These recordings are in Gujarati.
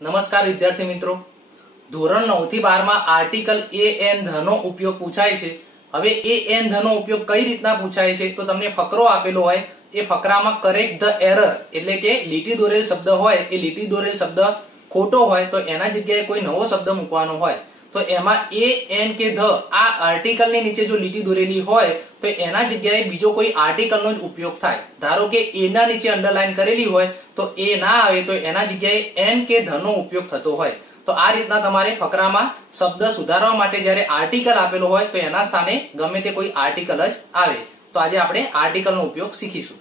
નમસ્કાર વિદ્યાર્થી મિત્રો, ધોરણ 9 થી 12 માં આર્ટિકલ એ એન ધ નો ઉપયોગ પૂછાય છે। હવે એ એન ધ નો ઉપયોગ કઈ રીતના પૂછાય છે તો તમને ફકરો આપેલો હોય, એ ફકરામાં કરેક્ટ ધ એરર એટલે કે લીટી દોરેલ શબ્દ હોય, એ લીટી દોરેલ શબ્દ ખોટો હોય તો એના જગ્યાએ કોઈ નવો શબ્દ મૂકવાનો હોય। તો એમાં એ એન કે ધ આ આર્ટિકલ ની નીચે જો લીટી દોરેલી હોય તો એના જગ્યાએ બીજો કોઈ આર્ટિકલ નો જ ઉપયોગ થાય। ધારો કે એ ના નીચે અંડરલાઈન કરેલી હોય તો એ ના આવે તો એના જગ્યાએ એન કે ધ નો ઉપયોગ થતો હોય। તો આ રીતના તમારે ફકરામાં શબ્દ સુધારવા માટે જ્યારે આર્ટિકલ આપેલો હોય તો એના સ્થાને ગમે તે કોઈ આર્ટિકલ જ આવે। તો આજે આપણે આર્ટિકલ નો ઉપયોગ શીખીશું।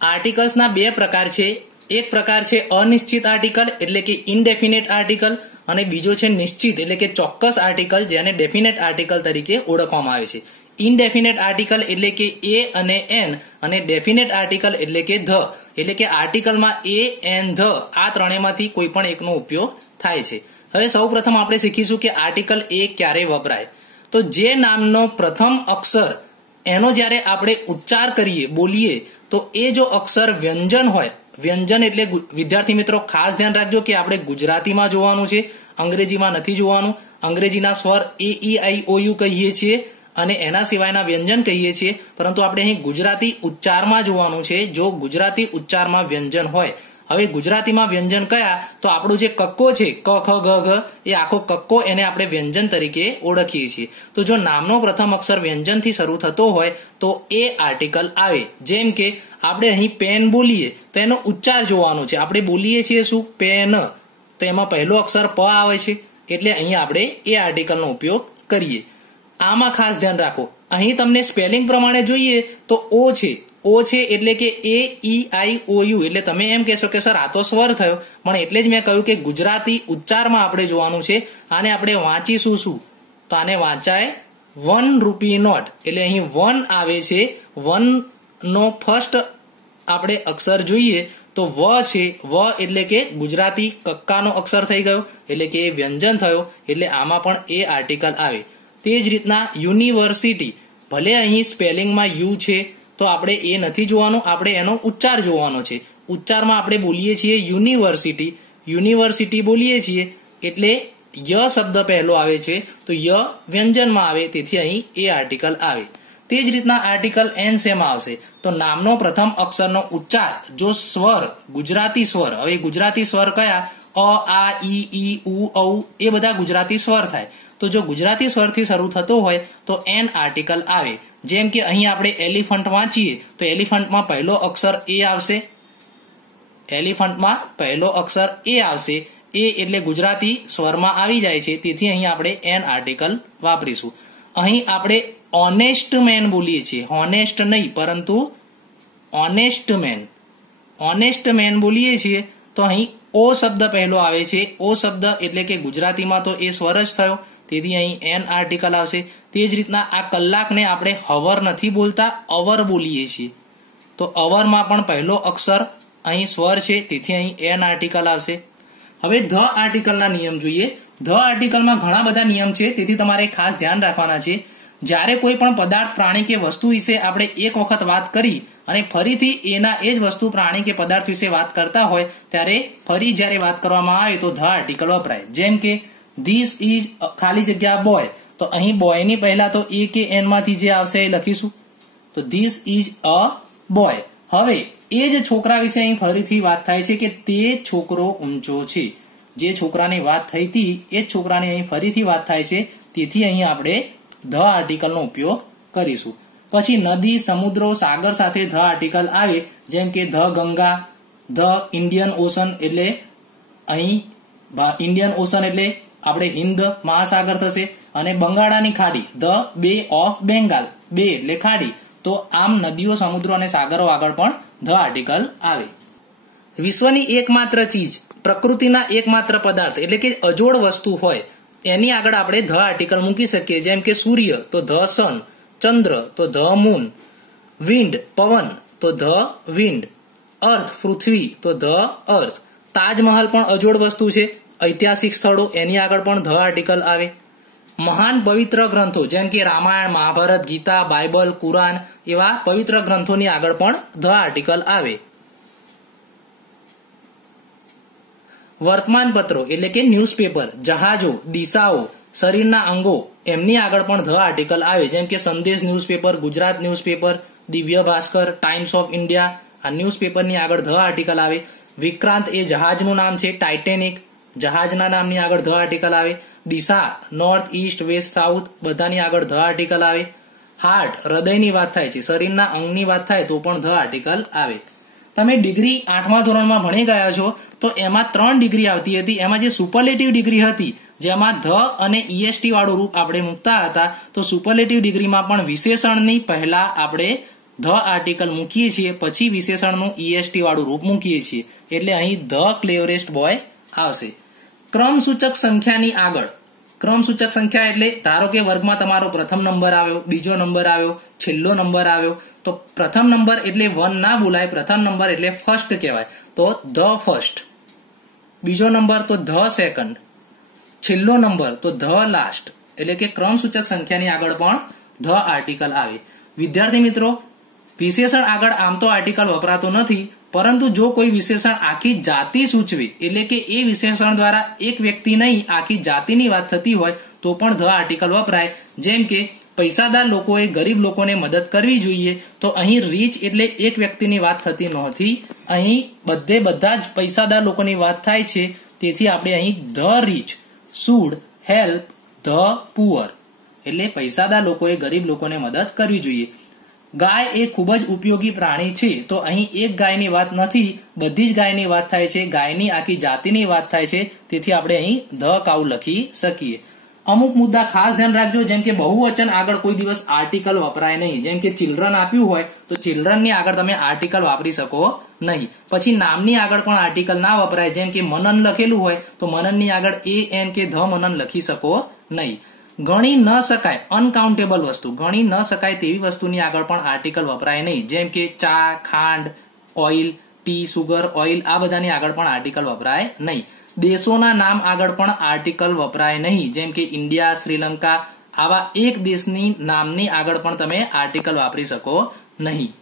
આર્ટિકલ્સ ના બે પ્રકાર છે। એક પ્રકાર છે અનિશ્ચિત આર્ટિકલ એટલે કે ઇનડેફિનેટ આર્ટિકલ, અને બીજો છે નિશ્ચિત એટલે કે ચોક્કસ આર્ટિકલ, જેને ડેફિનેટ આર્ટિકલ તરીકે ઓળખવામાં આવે છે। ઇનડેફિનેટ આર્ટિકલ એટલે કે એ અને એન, અને ડેફિનેટ આર્ટિકલ એટલે કે ધ, એટલે કે આર્ટિકલમાં એ એન ધ આ ત્રણેયમાંથી કોઈ પણ એકનો ઉપયોગ થાય છે। હવે સૌપ્રથમ આપણે શીખીશું કે આર્ટિકલ એ ક્યારે વપરાય। તો જે નામનો પ્રથમ અક્ષર એનો જ્યારે આપણે ઉચ્ચાર કરીએ, બોલીએ, તો એ જો અક્ષર વ્યંજન હોય, વ્યંજન એટલે વિદ્યાર્થી મિત્રો ખાસ ધ્યાન રાખજો કે આપણે ગુજરાતીમાં જોવાનું છે, અંગ્રેજીમાં નથી જોવાનું। અંગ્રેજીના સ્વર એ ઈ આઈ ઓ યુ કહીએ છીએ અને એના સિવાયના વ્યંજન કહીએ છીએ, પરંતુ આપણે અહીં ગુજરાતી ઉચ્ચારમાં જોવાનું છે। જો ગુજરાતી ઉચ્ચારમાં વ્યંજન હોય, હવે ગુજરાતીમાં વ્યંજન કયા, તો આપણું જે કક્કો છે ક ખ ગ ઘ, એ આખો કક્કો એને આપણે વ્યંજન તરીકે ઓળખીએ છીએ। તો જો નામનો પ્રથમ અક્ષર વ્યંજનથી શરૂ થતો હોય તો એ આર્ટિકલ આવે। જેમ કે આપણે અહીં પેન બોલીએ તો એનો ઉચ્ચાર જોવાનો છે। આપણે બોલીએ છીએ શું, પેન, તો એમાં પહેલો અક્ષર પ આવે છે, એટલે અહીં આપણે એ આર્ટિકલનો ઉપયોગ કરીએ। આમાં ખાસ ધ્યાન રાખો, અહીં તમને સ્પેલિંગ પ્રમાણે જોઈએ તો ઓ છે, ઓ છે એટલે કે એ ઈ આઈ ઓ યુ, એટલે તમે એમ કહેશો કે સર આ તો સ્વર થયો, પણ એટલે જ મેં કહ્યું કે ગુજરાતી ઉચ્ચારમાં આપણે જોવાનું છે। આને આપણે વાંચીશું શું, તો આને વાંચાય 1 રૂપી નોટ, એટલે અહીં 1 આવે છે। 1 નો ફર્સ્ટ આપણે અક્ષર જોઈએ તો વ છે, વ એટલે કે ગુજરાતી કક્કાનો અક્ષર થઈ ગયો, એટલે કે એ વ્યંજન થયો, એટલે આમાં પણ એ આર્ટિકલ આવે। તે જ રીતના યુનિવર્સિટી, ભલે અહીં સ્પેલિંગમાં યુ છે તો આપણે એ નથી જોવાનું, આપણે એનો ઉચ્ચાર જોવાનો છે। ઉચ્ચારમાં આપણે બોલીએ છીએ યુનિવર્સિટી, યુનિવર્સિટી બોલીએ છીએ એટલે ય શબ્દ પહેલો આવે છે તો ય વ્યંજનમાં આવે, તેથી અહીં એ આર્ટિકલ આવે। તે જ રીતના આર્ટિકલ એન શેમાં આવશે, તો નામનો પ્રથમ અક્ષરનો ઉચ્ચાર જો સ્વર, ગુજરાતી સ્વર, હવે ગુજરાતી સ્વર કયા, અ આ ઈ ઉ ઔ, એ બધા ગુજરાતી સ્વર થાય। તો જો ગુજરાતી સ્વરથી શરૂ થતો હોય તો એન આર્ટિકલ આવે। જેમ કે અહીં આપણે એલિફન્ટ વાંચીએ તો એલિફન્ટમાં પહેલો અક્ષર એ આવશે, એલિફન્ટમાં પહેલો અક્ષર એ આવશે, એ એટલે ગુજરાતી સ્વરમાં આવી જાય છે, તેથી અહીં આપણે એન આર્ટિકલ વાપરીશું। અહીં આપણે ઓનેસ્ટ મેન બોલીએ છીએ, હોનેસ્ટ નહીં પરંતુ ઓનેસ્ટ મેન, ઓનેસ્ટ મેન બોલીએ છીએ તો અહીં ઓ શબ્દ પહેલો આવે છે। ઓ શબ્દ એટલે કે ગુજરાતીમાં તો એ સ્વર જ થયો, તેથી અહીં એન આર્ટિકલ આવશે। તે જ રીતના આ કલાકને આપણે હવર નથી બોલતા, અવર બોલીએ છીએ, તો અવરમાં પણ પહેલો અક્ષર અહીં સ્વર છે, તેથી અહીં એન આર્ટિકલ આવશે। હવે ધ આર્ટિકલના નિયમ જોઈએ। ધ આર્ટિકલમાં ઘણા બધા નિયમ છે, તેથી તમારે ખાસ ધ્યાન રાખવાના છે। જ્યારે કોઈ પણ પદાર્થ, પ્રાણી કે વસ્તુ વિશે આપણે એક વખત વાત કરી અને ફરીથી એના એ જ વસ્તુ, પ્રાણી કે પદાર્થ વિશે વાત કરતા હોય ત્યારે ફરી જ્યારે વાત કરવામાં આવે તો ધ આર્ટિકલ વપરાય। જેમ કે ધીસ ઇઝ ખાલી જગ્યા બોય, તો અહીં બોયની પહેલા તો એ કે એન માંથી જે આવશે એ લખીશું, તો ધીસ ઇઝ અ બોય। હવે એ જ છોકરા વિશે અહીં ફરીથી વાત થાય છે કે તે છોકરો ઊંચો છે, જે છોકરાની વાત થઈ હતી એ જ છોકરાની અહીં ફરીથી વાત થાય છે, તેથી અહીં આપણે ધ આર્ટિકલનો ઉપયોગ કરીશું। પછી નદી, સમુદ્રો, સાગર સાથે ધ આર્ટિકલ આવે, જેમ કે the Ganga, the Indian ocean, એટલે અહીં ઇન્ડિયન ઓશન એટલે આપણે હિન્દ મહાસાગર થશે, અને બંગાળાની ખાડી, ધ બે ઓફ બેંગાલ, બે એટલે ખાડી, તો આમ નદીઓ, સમુદ્રો અને સાગરો આગળ પણ ધ આર્ટિકલ આવે। વિશ્વની એકમાત્ર ચીજ, પ્રકૃતિના એકમાત્ર પદાર્થ એટલે કે અજોડ વસ્તુ હોય એની આગળ આપણે ધ આર્ટિકલ મૂકી શકીએ। જેમ કે સૂર્ય તો ધ સન, ચંદ્ર તો ધ મૂન, વિન્ડ પવન તો ધ વિન્ડ, અર્થ પૃથ્વી તો ધ અર્થ, તાજમહાલ પણ અજોડ વસ્તુ છે, ઐતિહાસિક સ્થળો એની આગળ પણ ધ આર્ટિકલ આવે। મહાન પવિત્ર ગ્રંથો જેમ કે રામાયણ, મહાભારત, ગીતા, બાઇબલ, કુરાન, એવા પવિત્ર ગ્રંથોની આગળ પણ ધ આર્ટિકલ આવે। વર્તમાનપત્રો એટલે કે ન્યૂઝપેપર, જહાજો, દિશાઓ, શરીરના અંગો એમની આગળ પણ ધ આર્ટિકલ આવે, જેમ કે સંદેશ newspaper, Gujarat newspaper, Divya Bhaskar, times of India, આ ન્યૂઝપેપરની આગળ ધ આર્ટિકલ આવે. વિક્રાંત એ જહાજનું નામ છે, ટાઇટેનિક જહાજના નામની આગળ ધ આર્ટિકલ આવે. દિશા નોર્થ, ઈસ્ટ, વેસ્ટ, સાઉથ બધાની આગળ ધ આર્ટિકલ આવે. હાર્ટ હૃદયની વાત થાય છે, શરીરના અંગની વાત થાય તો પણ ધ આર્ટિકલ આવે. તમે ડિગ્રી 8મા ધોરણમાં ભણી ગયા છો તો એમાં 3 ડિગ્રી આવતી હતી. એમાં જે સુપરલેટિવ ડિગ્રી હતી જેમાં ધ અને ઈએસટી વાળું રૂપ આપણે મૂકતા હતા, તો સુપરલેટિવ ડિગ્રીમાં પણ વિશેષણની પહેલા આપણે ધ આર્ટિકલ મૂકીએ છીએ, પછી વિશેષણનું ઈએસટી વાળું રૂપ મૂકીએ છીએ. એટલે અહીં ધ ક્લેવરેસ્ટ બોય આવશે. ક્રમસૂચક સંખ્યાની આગળ, ક્રમસૂચક સંખ્યા એટલે ધારો કે વર્ગમાં તમારો પ્રથમ નંબર આવ્યો, બીજો નંબર આવ્યો, છેલ્લો નંબર આવ્યો, તો પ્રથમ નંબર એટલે 1 ના બોલાય, પ્રથમ નંબર એટલે ફર્સ્ટ કહેવાય, તો ધ ફર્સ્ટ. બીજો નંબર તો ધ સેકન્ડ, છેલ્લો નંબર તો ધ લાસ્ટ. એટલે કે ક્રમસૂચક સંખ્યાની આગળ પણ ધ આર્ટિકલ આવે. વિદ્યાર્થી મિત્રો, વિશેષણ આગળ આમ તો આર્ટિકલ વપરાતો નથી, પરંતુ જો કોઈ વિશેષણ આખી જાતિ સૂચવે એટલે કે એ વિશેષણ દ્વારા એક વ્યક્તિ નહીં આખી જાતિની વાત થતી હોય તો પણ ધ આર્ટિકલ વપરાય. જેમ કે પૈસાદાર લોકોએ ગરીબ લોકોને મદદ કરવી જોઈએ, તો અહીં રીચ એટલે એક વ્યક્તિની વાત થતી નહોતી, અહીં બધા જ પૈસાદાર લોકોની વાત થાય છે. તેથી આપણે અહીં the rich should help the poor, એટલે પૈસાદાર લોકોએ ગરીબ લોકોને મદદ કરવી જોઈએ. ગાય એ ખૂબ જ ઉપયોગી પ્રાણી છે, તો અહીં એક ગાયની વાત નથી, બધી જ ગાયની વાત થાય છે, ગાયની આખી જાતિની વાત થાય છે. તેથી આપણે અહીં ધ કાઉ લખી શકીએ. અમુક મુદ્દા ખાસ ધ્યાન રાખજો, જેમ કે બહુવચન આગળ કોઈ દિવસ આર્ટિકલ વપરાય નહીં. જેમ કે ચિલ્ડ્રન આપ્યું હોય તો ચિલ્ડ્રનની આગળ તમે આર્ટિકલ વાપરી શકો નહીં. પછી નામની આગળ પણ આર્ટિકલ ના વપરાય. જેમ કે મનન લખેલું હોય તો મનનની આગળ એન કે ધ મનન લખી શકો નહીં. ગણી ન શકાય અનકાઉન્ટેબલ વસ્તુ, ગણી ન શકાય તેવી વસ્તુની આગળ પણ આર્ટિકલ વપરાય નહીં. જેમ કે ચા, ખાંડ, ઓઇલ, ટી, સુગર, ઓઇલ આ બધાની આગળ પણ આર્ટિકલ વપરાય નહીં. દેશોના નામ આગળ પણ આર્ટિકલ વપરાય નહીં. જેમ કે ઇન્ડિયા, શ્રીલંકા આવા એક દેશની નામની આગળ પણ તમે આર્ટિકલ વાપરી શકો નહીં.